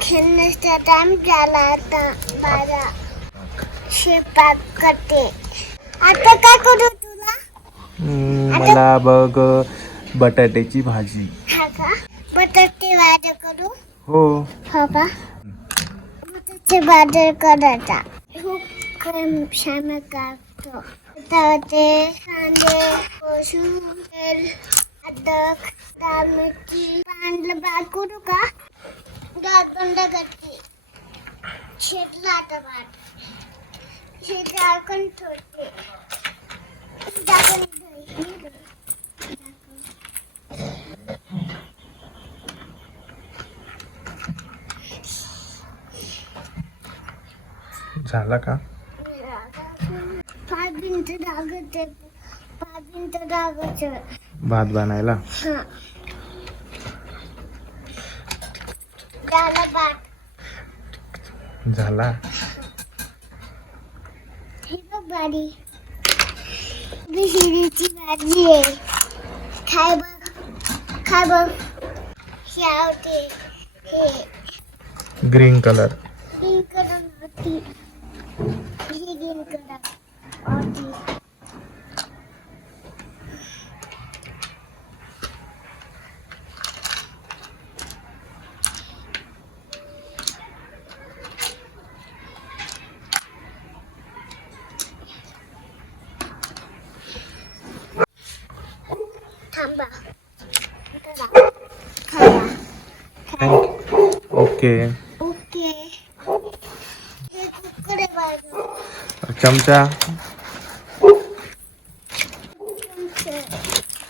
खेळण्याचा टाइम झाला आता 12 शेपाक करते. आता काय करू तुला? मला बघ बटाट्याची भाजी. हा का? बटाटे भाजी करू? हो. हो का? बटाटे भाजी करायचा. खूप छान कापतो. बटाटे, कांदे, लसूण, तेल, अद्रक, लाल मिरची, पांढरं भात करू का? गाजर करते. शेतला आता भात. शेत झाकण ठेवते. झाकण ठेवते. झाला का? 5 मिनिटं लागायचे. 5 मिनिटं लागायचे. भात बनायला. हा. झाला भात. झाला. हे बघ भाजी. हिरवीची भाजी आहे. खाय बघ. खाय बघ. शेवटे. हे ग्रीन कलर. पिंक कलर होती. ही ग्रीन कलर होती. थांबा. ओके. ओके. हे कुकर आहे. चमचा.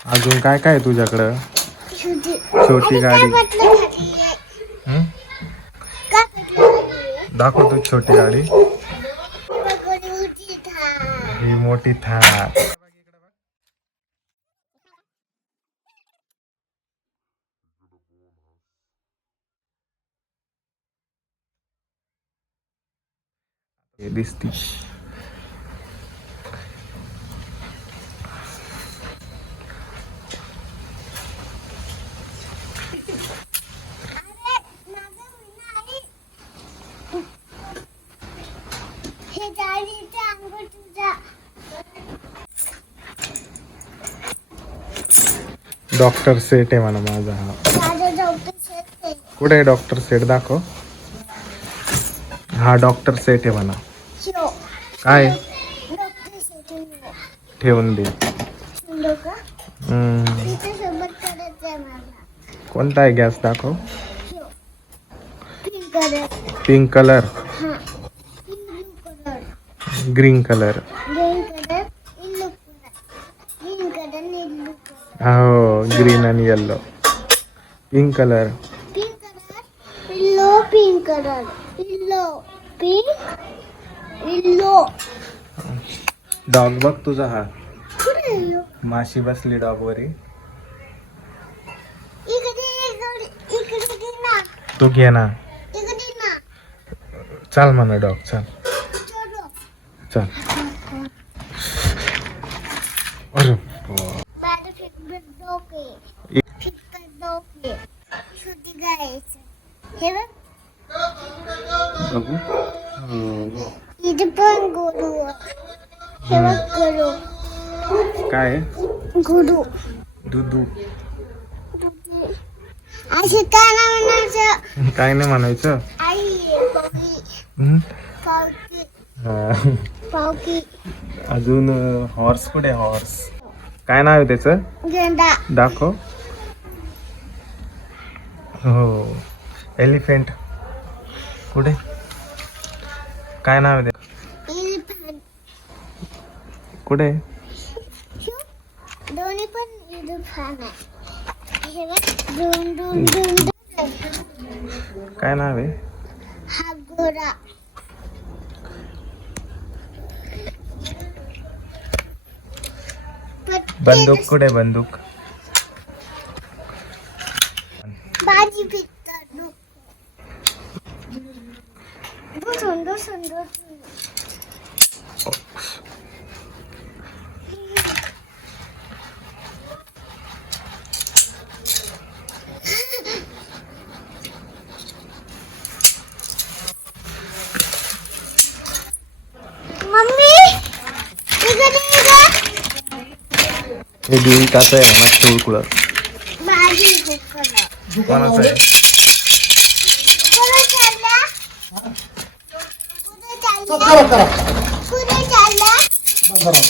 अजून काय काय तुझ्याकडं? छोटी गाडी. हं? दाखव तू छोटी गाडी. ही मोठी थार. हे दिसती. हे गाडीचा अंग तुझा. डॉक्टर सेट आहे म्हणा माझा हा. माझा डॉक्टर सेट आहे. कुठे आहे डॉक्टर सेट? दाखव. हा डॉक्टर सेट आहे म्हणा. शो. काय? डॉक्टर सेट आहे. ठेवून दे. सुंदर का? तिच्या सोबत करायचं आहे मला. कोणता आहे गॅस? दाखव. Show. Pink colour. Pink colour. हा. Blue colour. Green colour. Green colour. Yellow colour. Green colour yellow colour. हो ग्रीन आणि yellow. Pink colour. Pink colour. Yellow pink colour. Yellow pink yellow. Dog बघ तुझा हा. कुठे yellow? माशी बसली dog वरी. इकडे दे ना. तू घे ना. इकडे ना. चाल म्हणा डॉग चाल. चलो. चल. अरे माझं फेवरेट डॉग आहे. फिक्कर डॉग आहे. छोटी गाय आहे. हे बघ. बघू. इथे पण गुरु. हे बघ गुरु. काय गुरु. दुधू. असे काय ना म्हणायचं. काय नाही म्हणायचं. आई पावकी. हं? पावकी. हा. पावकी. अजून हॉर्स कुठे? हॉर्स काय नाव आहे त्याचं? गेंडा. दाखव. हो एलिफंट कुठे? काय नाव आहे ते? एलिफंट. कुठे? दोन्ही पण एलिफंट आहे. हे बघ. डून डून डून डून. काय नाव आहे? हा घोडा. बंदूक कुठे? बंदूक. भाजी पिकतात. बसून बसून बसून. हे देविकाचं आहे ना चौकुळं. माझी दुकानं. कोणाचं आहे? कुठे चालला? कुठे चालला? करा करा कुठे चालला? करा